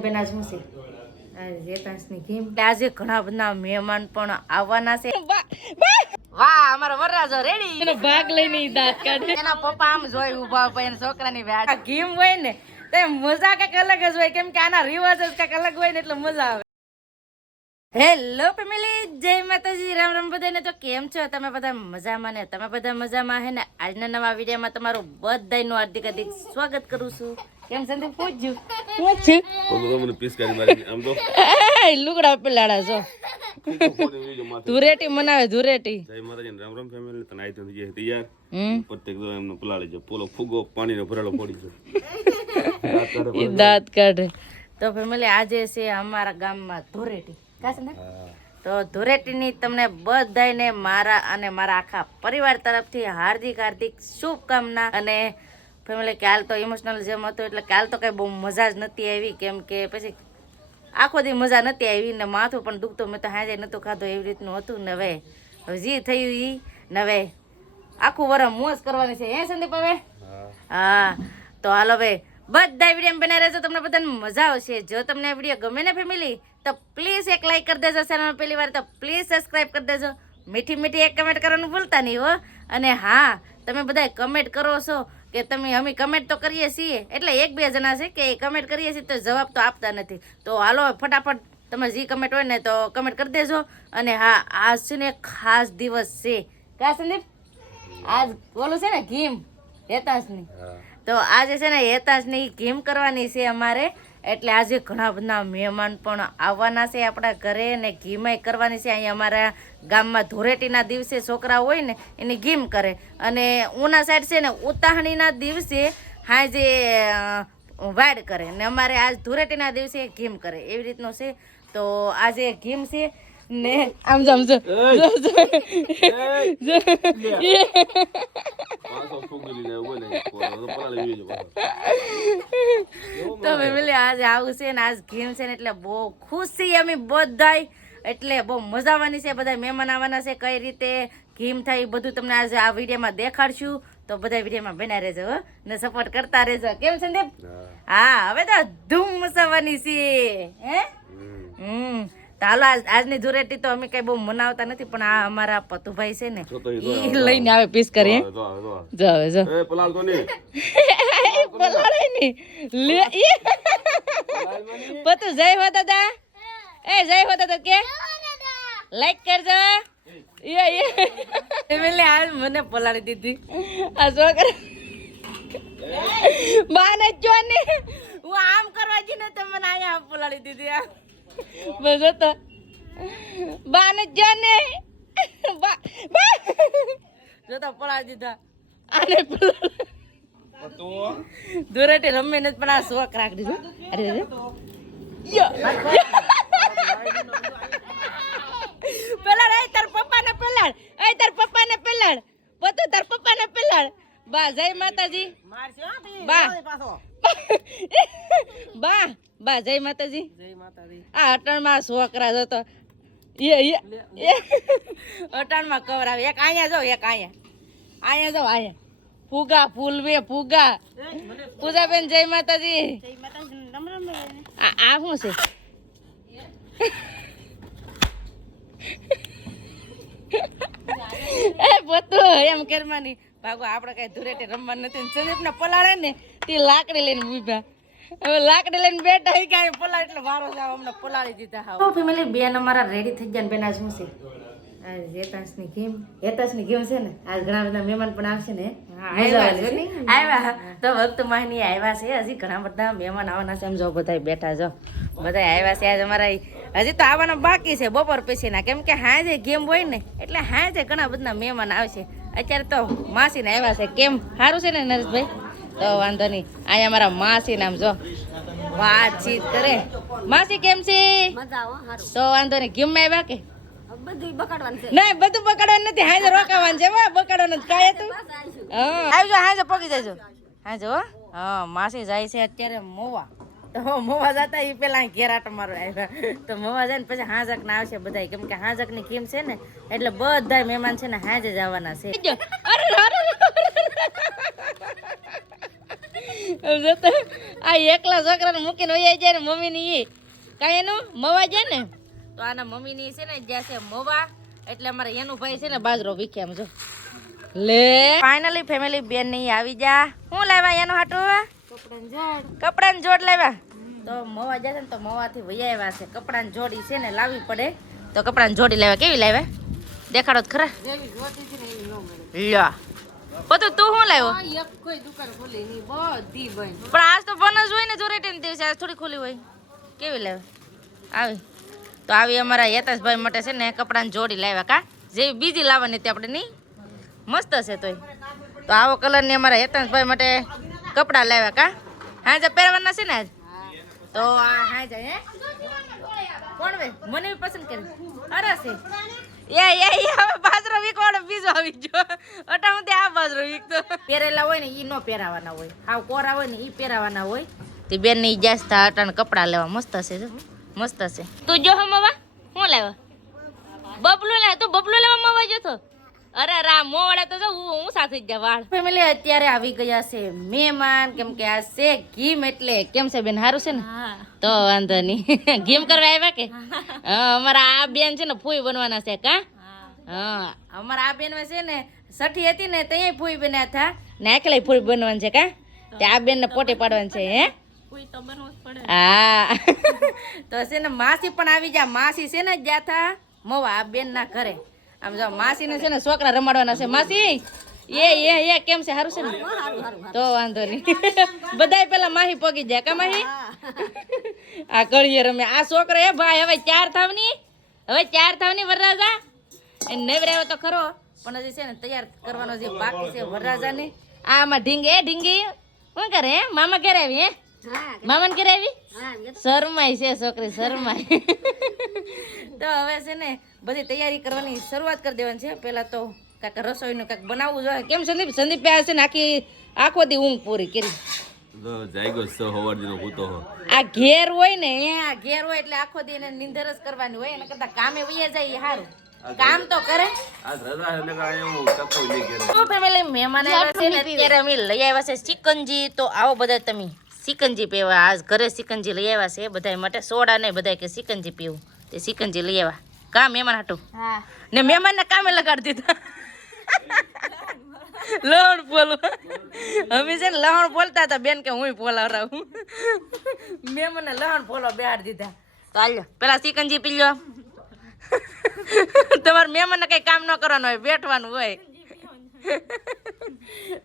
બેના શું છે જેતાંશની ગેમ આજે ઘણા બધા મહેમાન પણ આવવાના છે વાહ અમારો વરરાજો રેડી એનો ભાગ લઈને દાંત કાઢે એના પપ્પા આમ જોઈ ઊભા ઉભા એના છોકરાની વાત ગેમ હોય ને તો મજા કઈક અલગ જ હોય કેમ કે આના રિવાજ જ કઈક અલગ હોય ને એટલે મજા આવે હેલો ફેમિલી જય માતાજી રામ રામ બધાને તો કેમ છો તમે બધા મજામાં ને તમે બધા મજામાં હે ને આજના નવા વિડીયોમાં તમારું બધાનું હાર્દિક હાર્દિક સ્વાગત કરું છું કેમ સંદીપ પૂછજો હું છે મને પીસ કરી મારી આમ તો લુગડા પેલાડા છો ધુરેટી મનાવે ધુરેટી જય માતાજી રામ રામ ફેમિલી તને આઈ તો જે તૈયાર પ્રત્યેક દો એમનો પલાળી જો પોલો ફુગો પાણીનો ભરેલો પડી છે ઈ દાંત કાઢે તો ફેમિલી આજે છે અમારા ગામમાં ધુરેટી તો ધુરેટીની તમને બધાને મારા અને મારા આખા પરિવાર તરફથી હાર્દિક હાર્દિક શુભકામના અને ફેમિલી કાલ તો ઇમોશનલ જેમ હતું એટલે કાલ તો કઈ બહુ મજા જ નથી આવી કેમ કે પછી આખો દી મજા નથી આવી ને માથું પણ દુખતું મેં તો હાજે નહોતું ખાધું એવી રીતનું હતું ને હવે જે થયું એ ને હવે આખું વરસ મોજ કરવાની છે હે સંદીપ હવે હા તો હાલો ભાઈ બધા વિડીયો બનાવી રહેજો તમને બધાને મજા આવશે જો તમને વિડીયો ગમે ને ફેમિલી તો પ્લીઝ એક લાઈક કરી દેજો ચેનલ પહેલી વાર તો પ્લીઝ સબસ્ક્રાઈબ કરી દેજો મીઠી મીઠી એક કમેન્ટ કરવાનું ભૂલતા નહીં હો અને હા તમે બધા કમેન્ટ કરો છો કે તમે અમે કમેન્ટ તો કરીએ છીએ એટલે એક બે જણા છે કે કમેન્ટ કરીએ છીએ તો જવાબ તો આપતા નથી તો હાલો ફટાફટ તમે જે કમેન્ટ હોય ને તો કમેન્ટ કરી દેજો અને હા આજ છે ને ખાસ દિવસ છે કા સંદીપ આજ બોલું છે ને ગેમ હેતાશની તો આજે છે ને હેતાશની ગેમ કરવાની છે અમારે એટલે આજે ઘણા બધા મહેમાન પણ આવવાના છે આપણા ઘરે ને ગેમાય કરવાની છે અહીંયા અમારા ગામમાં ધૂળેટીના દિવસે છોકરા હોય ને એની ગેમ કરે અને ઉના સાઈડ છે ને ઉતાહણીના દિવસે હાજે વાડ કરે ને અમારે આજ ધૂળેટીના દિવસે ગેમ કરે એવી રીતનું છે તો આજે ગેમ છે ને આમ જો તો ફેમિલી આજે આવું છે ને આજ ગેમ છે ને એટલે બહુ ખુશ છીએ અમે બધાય એટલે બહુ મજા આવવાની છે બધા મહેમાન આવવાના છે કઈ રીતે ગેમ થાય એ બધું તમને આજે આ વિડીયોમાં દેખાડશું તો બધા વિડીયોમાં બનાવી રહેજો હો ને સપોર્ટ કરતા રહેજો કેમ સંદીપ હા હવે તો ધૂમ મચાવવાની છે હે તો હાલો આજની ધુરેટી તો અમે કઈ બહુ મનાવતા નથી પણ આ અમારા પતુભાઈ છે ને ઈ લઈને આવે પીસ કરી જો હવે જો પલાળતો નહીં પલાળે નહીં લે પતુ જય હો દાદા એ જય હો દાદા કે લાઈક કરજો ફેમિલી આજ મને પલાળી દીધી આ છોકરા બાને જો ને હું આમ કરવા જી ને તો મને અહીંયા પલાળી દીધી આ બસ તો બાને જો ને જો તો પલાળી દીધા આને દુરેટી રમે ને પણ આ શોખ રાખ દીધું અરે પેલાડ એ તાર પપ્પાને પેલાડ એ તાર પપ્પાને પેલાડ બધું તાર પપ્પાને પેલાડ બા જય માતાજી બા બા બા જય માતાજી આ અટણમાં છોકરા જતો અટણમાં કવરાવે એક અહીંયા જાવ એક અહીંયા જાવ અહીંયા ફુગા ફૂલવે ફુગા પૂજાબેન જય માતાજી આ શું છે એ પોતો એમ કરવાની ભાગો આપણે કઈ ધુરેટી રમવાનું નથી સંદીપ ને પલાળે ને તે લાકડી લઈને ઉભા હવે લાકડી લઈને બેઠા હી કાંઈ પલાળ એટલે વારો જાવ અમને પલાળી દીધા હાવ તો ફેમિલી બેન અમારા રેડી થઈ ગયા ને બેન આજ શું છે આજ હેતાશની ગેમ છે ને આજ ઘણા બધા મહેમાન પણ આવશે ને આવ્યા તો વખત માહની આવ્યા છે હજી ઘણા બધા મહેમાન આવવાના છે એમ જો બધા બેઠા જો બધા આવ્યા છે આજ અમારા હજી તો આવવાના બાકી છે બપોર પછીના કેમ કે હાજે ગેમ હોય ને એટલે હાજે ઘણા બધા મહેમાન આવશે અત્યારે તો માસીને આવ્યા છે કેમ સારું છે ને નરેશભાઈ તો વાંધો નહીં અહીંયા મારા માસી નામ જો વાતચીત કરે માસી કેમ છે તો વાંધો નહીં ગેમ માં આવ્યા કે બધું બકાડવાનું નથી હાજે રોકાવાનું છે બકાડવાનું કાય તું આવજો હાજે પગી જજો હાજે હો હા માસી જાય છે અત્યારે મોવા તો મોવા જતા એ પેલા ઘેર આટો મારો આવ્યા તો મોવા જાય ને પછી હાજક ના આવશે બધા કેમ કે હાજક ની કેમ છે ને એટલે બધા મહેમાન છે ને હાજે જ આવવાના છે જતો આ એકલા છોકરાને મૂકીને વહી જાય ને મમ્મીની એ કાંઈ એનું મવા જાય ને તો આના મમ્મીની છે ને જ્યાં છે મવા એટલે અમારે એનું ભાઈ છે ને બાજરો વીખે એમ જો લે ફાઇનલી ફેમિલી બેન ની આવી જા હું લાવ્યા એનું હાટું કપડાની જોડ લાવ્યા તો મવા જશે ને તો મવાથી વહી આવ્યા છે કપડાની જોડી છે ને લાવવી પડે તો કપડાની જોડી લાવ્યા કેવી લાવ્યા દેખાડો તો ખરા લ્યા બધું તું શું લાવ્યો પણ આજ તો બનસ હોય ને ધૂળેટીના દિવસે આજ થોડી ખુલ્લી હોય કેવી લાવ્યા આવી તો આવી અમારા યતાશભાઈ માટે છે ને કપડાની જોડી લાવ્યા કા જેવી બીજી લાવવાની હતી આપણે નહીં મસ્ત છે તોય તો આવો કલરની અમારા યતાશભાઈ માટે કપડાં લાવ્યા કા હા જે પહેરવાના છે ને આજ તો આ હા જાય હે કોણ વે મને બી પસંદ કરી અરે છે હવે બાજરો વીકવાળો બીજો આવી ગયો અટા હું આ બાજરો વીકતો પહેરેલા હોય ને ઈ નો પહેરાવાના હોય હાવ કોરા હોય ને ઈ પહેરાવાના હોય તે બેન ની જાસ્તા અટાને કપડાં લેવા મસ્ત છે જો મસ્ત છે તું જો હમવા હું લાવ્યો બબલું લાવ તું બબલું લેવા મવા જો તો અરે રા મોવાળા તો જો હું સાથે જ જા વાળ ફેમિલી અત્યારે આવી ગયા છે મહેમાન કેમ કે આ છે ઘીમ એટલે કેમ છે બેન સારું છે ને તો વાંધો નહીં ઘીમ કરવા આવ્યા કે હા અમારા આ બેન છે ને ફૂઈ બનવાના છે કા હા અમારા આ બેન છે ને સઠી હતી ને ત્યાં ફૂઈ બન્યા હતા ને એકલા ફૂઈ બનવાનું છે કા તે આ બેન ને પોતે પાડવાનું છે હે હા તો છે ને માસી પણ આવી જા માસી છે ને જ્યાં થા મવા આ બેન ના ઘરે આમ જો માસી ને છે ને છોકરા રમાડવાના છે માસી એ કેમ છે સારું છે ને તો વાંધો નહીં બધાય પેલા માહી પગી જાય કા માહી આ કળીએ રમે આ છોકરો એ ભાઈ હવે 4 થાવની વરરાજા એ નેવરાયો તો ખરો પણ હજી છે ને તૈયાર કરવાનો જે બાકી છે વરરાજા ને આમાં ઢીંગી શું કરે હે મામા ઘરે આવી હે મામાને ઘરે આવી શરમાય છે છોકરી શરમાય તો હવે છે ને બધી તૈયારી કરવાની શરૂઆત કરી દેવાની છે પેલા તો કાંઈક રસોઈનું કાંઈક બનાવવું જોઈએ કેમ સંદીપ આ છે ને આખો દી ઊંઘ પૂરી કરી આ ઘેર હોય ને આ ઘેર હોય એટલે આખો દી એને નિંદર જ કરવાની હોય એના કરતા કામે વયા જાય સારું કામ તો કરે તો ફેમિલી મહેમાન આવ્યા છે ને અત્યારે અમે લઈ આવ્યા છે સિકંજી તો આવો બધા તમે સિકંજી પીવા આજ ઘરે સિકંજી લઈ આવ્યા છે બધા માટે સોડા નહીં બધા કે સિકંજી પીવું તે સિકંજી લઈ આવ્યા કા મહેમાન હાટું ને મહેમાન ને કામે લગાડી દીધા લહણ બોલો અમે છે ને લહણ બોલતા હતા બેન કે હું બોલાવરાવું મહેમાન ને લહણ બોલો બેહાડી દીધા તો હાલ્યો પેલા સિકંજી પી લો તમારે મહેમાન ને કઈ કામ ન કરવાનું હોય બેઠવાનું હોય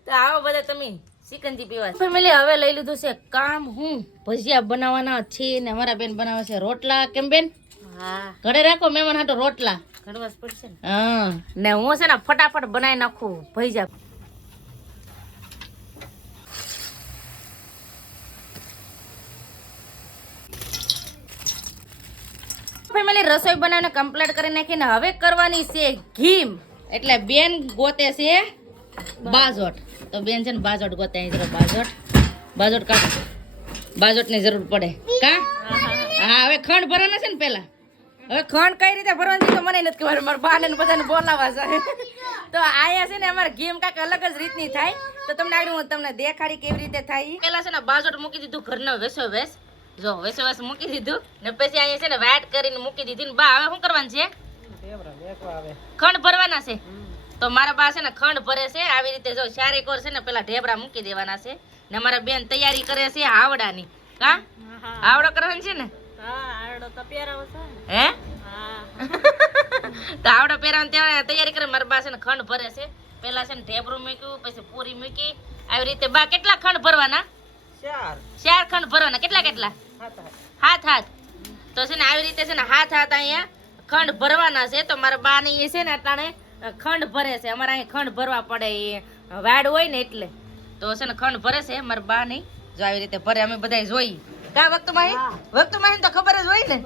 તો આવો બધા તમે સિકંજી પીવા ફેમિલી હવે લઈ લીધું છે કામ હું ભજીયા બનાવવાના છે ને અમારા બેન બનાવે છે રોટલા કેમ બેન હા ઘરે રાખો મહેમાન હાટો રોટલા ઘડવા પડશે ને હા ને હું છે ને ફટાફટ બનાવી નાખું ભજીયા ફેમિલી રસોઈ બનાવીને કમ્પ્લીટ કરી નાખીને હવે કરવાની છે ઘીમ એટલે બેન ગોતે છે બાજોટ તો બેન છે ને બાજોટ ગોતે અહીં બાજોટ કાઢો બાજોટની જરૂર પડે કા હા હવે ખંડ ભરવાના છે ને પેલા હવે ખંડ કઈ રીતે ભરવાની છે તો મને નથી ખબર મારા બાને ને બધાને બોલાવા છે તો આયા છે ને અમારે ઘીમ કાંઈક અલગ જ રીતની થાય તો તમને આગળ હું તમને દેખાડી કેવી રીતે થાય પેલા છે ને બાજોટ મૂકી દીધું ઘરનો વેસો વેસ જો વેસો વેસ મૂકી દીધું ને પછી અહીંયા છે ને વાટ કરીને મૂકી દીધી ને બા હવે શું કરવાનું છે ખંડ ભરવાના છે તો મારા બા છે ને ખંડ ભરે છે આવી રીતે જો ચારે કોર છે ને પેલા ઢેબરા મૂકી દેવાના છે ને મારા બેન તૈયારી કરે છે આવડાની કા આવડો કરવાની છે ને હે તો આવડો પહેરવાની તૈયારી કરે મારા બા છે ને ખંડ ભરે છે પેલા છે ને ઢેબરું મૂક્યું પછી પૂરી મૂકી આવી રીતે બા કેટલા ખંડ ભરવાના 4 ખંડ ભરવાના કેટલા હાથ તો છે ને આવી રીતે છે ને હાથ અહીંયા ખંડ ભરવાના છે તો મારા બા ને એ છે ને અટાણે ખંડ ભરે છે અમારે અહીં ખંડ ભરવા પડે એ વાડ હોય ને એટલે તો છે ને ખંડ ભરે છે મારા બા ની જો આવી રીતે ભરે અમે બધા જોઈ કા વખત માહી તો ખબર જ હોય ને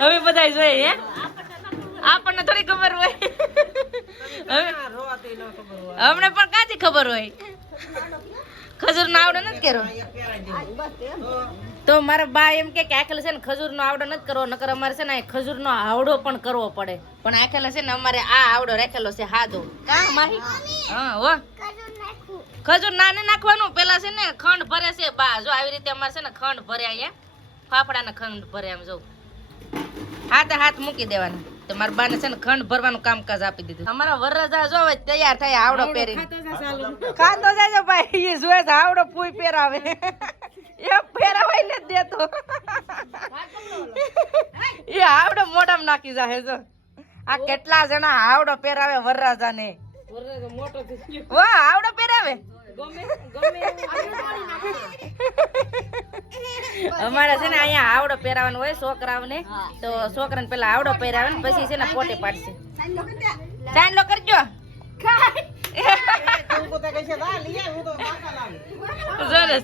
અમે બધા જોઈએ હે આપણને થોડી ખબર હોય અમને પણ કાથી ખબર હોય ખજૂર નો આવડો નથી કરો તો મારા બા એમ કે આખેલા છે ને ખજૂર નો આવડો નથી કરવો નકર અમારે છે ને ખજૂર નો આવડો પણ કરવો પડે પણ આખેલા છે ને અમારે આ આવડો રાખેલો છે હાદો કા માહી હા હો ખજૂર નાને નાખવાનું પેલા છે ને ખંડ ભરે છે બા જો આવી રીતે અમારે છે ને ખંડ ભરે અહીંયા ફાફડાના ખંડ ભરે આમ જો હાથે હાથ મૂકી દેવાના તો મારા બાને છે ને ખંડ ભરવાનું કામકાજ આપી દીધું અમારા વરરાજા જો હવે તૈયાર થાય આવડો પહેરી ખાતો જાય ભાઈ એ જોયે છે આવડો પૂઈ પહેરાવે એ પહેરાવાય ને દેતો એ આવડો મોઢામાં નાખી જાય જો આ કેટલા જણા આવડો પહેરાવે વરરાજાને વાહ આવડો પહેરાવે અમારે છે ને અહીંયા આવડો પહેરાવાનો હોય છોકરાઓને તો છોકરાને પેલા આવડો પહેરાવે ને પછી છે ને પોતે પાડશે ચાંદલો કરજો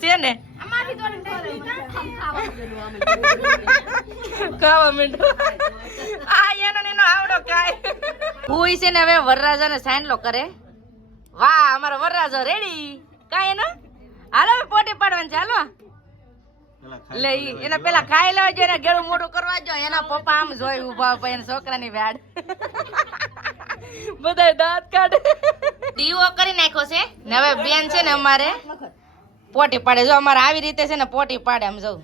છે ને ખાવા મીઠો આ એનો આવડો કાય હું છે ને હવે વરરાજાને સાંડલો કરે વાહ અમારો વરરાજો રેડી કાય એનો હાલો હવે પોટી પાડવાનું છે હાલો લે એને પેલા ખાઈ લેવા જો એને ગેળું મોટું કરવા જો એના પપ્પા આમ જોઈ ઉભા ઉભા એના છોકરાની વેડ બધા દાંત કાઢે દીવો કરી નાખ્યો છે ને હવે બેન છે ને અમારે પોટી પાડે જો અમારે આવી રીતે છે ને પોટી પાડે આમ જવું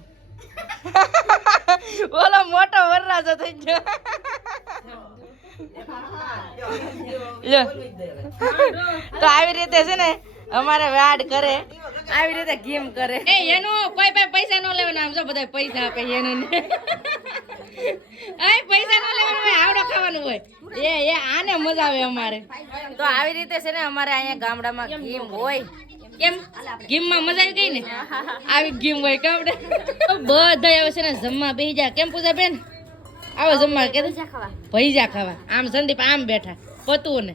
ઓલો મોટો વરરાજો થઈ ગયો તો આવી રીતે છે ને અમારે વાડ કરે આવી રીતે ગેમ કરે એ એનું કોઈ પૈસા નો લેવાના આમ જો બધા પૈસા આપે એનું આય પૈસા નો લેવાનું હોય આવડો ખાવાનું હોય એ આને મજા આવે અમારે તો આવી રીતે છે ને અમારે અહીંયા ગામડામાં ગેમ હોય કેમ ગેમમાં મજા આવી ગઈ ને આવી ગેમ હોય કામડે બધા આવે છે ને જમવા બેસી જાય કેમ પૂજા બેન આવો જમવા કે ભૈજા ખાવા આમ સંદીપ આમ બેઠા પતું ને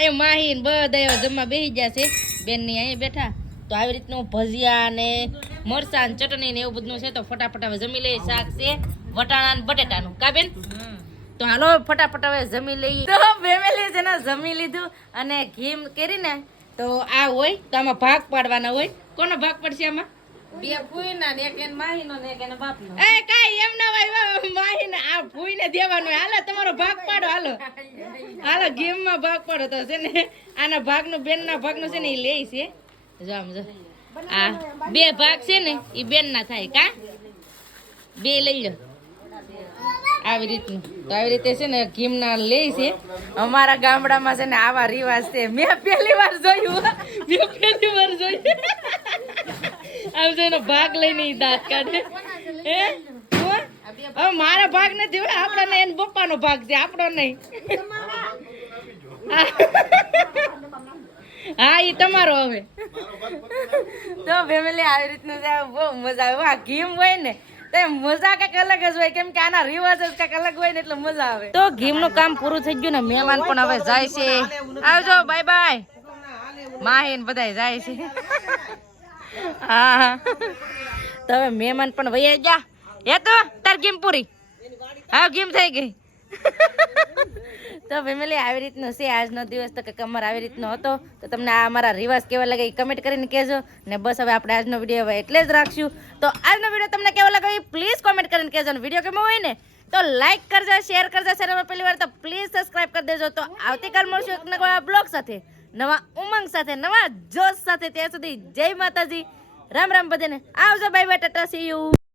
એ માહી બધા જમવા બેસી ગયા છે બેન ની અહીંયા બેઠા તો આવી રીતનું ભજીયા ને મરચાં ને ચટણી ને એવું બધું છે તો ફટાફટ હવે જમી લઈએ શાક છે વટાણા ને બટેટાનું કા બેન તો હાલો ફટાફટ હવે જમી લઈએ તો ફેમિલી છે ને જમી લીધું અને ઘીમ કરીને તો આ હોય તો આમાં ભાગ પાડવાના હોય કોનો ભાગ પડશે આમાં બે ફૂઈના ને એક એને માહીનો ને એક એને બાપનો એ કાઈ એમ ના હોય માહીને આ ફૂઈને દેવાનું હોય હાલો તમારો ભાગ પાડો હાલો ગેમમાં ભાગ પાડો તો છે ને આના ભાગનું બેનના ભાગનું છે ને એ લે છે જો આમ જો આ બે ભાગ છે ને એ બેનના થાય કા બે લઈ લો આવી રીતનું તો આવી રીતે છે ને ઘીમના લે છે અમારા ગામડામાં છે ને આવા રિવાજ છે મેં પહેલી વાર જોયું આમ છે એનો ભાગ લઈને ઈ દાંત કાઢે હે હવે મારા ભાગ નથી હોય આપણને એન પપ્પાનો ભાગ છે આપણો નહીં હા ઈ તમારો હવે તો ફેમિલી આવી રીતનું છે બહુ મજા આવે આ ગેમ હોય ને મજા કઈક અલગ જ હોય કેમ કે આના રિવાજ જ કઈક અલગ હોય ને એટલે મજા આવે તો ગેમ નું કામ પૂરું થઈ ગયું ને મહેમાન પણ હવે જાય છે આવજો બાય બાય માહીન બધા જાય છે હા તો હવે મહેમાન પણ વૈયા ગયા હે તો તાર ગેમ પૂરી હા ગેમ થઈ ગઈ તો ફેમિલી આવી રીતનો છે આજનો દિવસ તો કંઈક અમારે આવી રીતનો હતો તો તમને આ અમારા રિવાજ કેવા લાગે એ કમેન્ટ કરીને કહેજો ને બસ હવે આપણે આજનો વિડીયો હવે એટલે જ રાખશું તો આજનો વિડીયો તમને કેવો લાગે એ પ્લીઝ કોમેન્ટ કરીને કહેજો ને વિડીયો કેવો હોય ને તો લાઈક કરજો શેર કરજો ચેનલ પહેલી વાર તો પ્લીઝ સબસ્ક્રાઇબ કરી દેજો તો આવતીકાલ મળશું એક નવા બ્લોગ સાથે નવા ઉમંગ સાથે નવા જોશ સાથે ત્યાં સુધી જય માતાજી રામ રામ બધાને આવજો bye bye Tata C you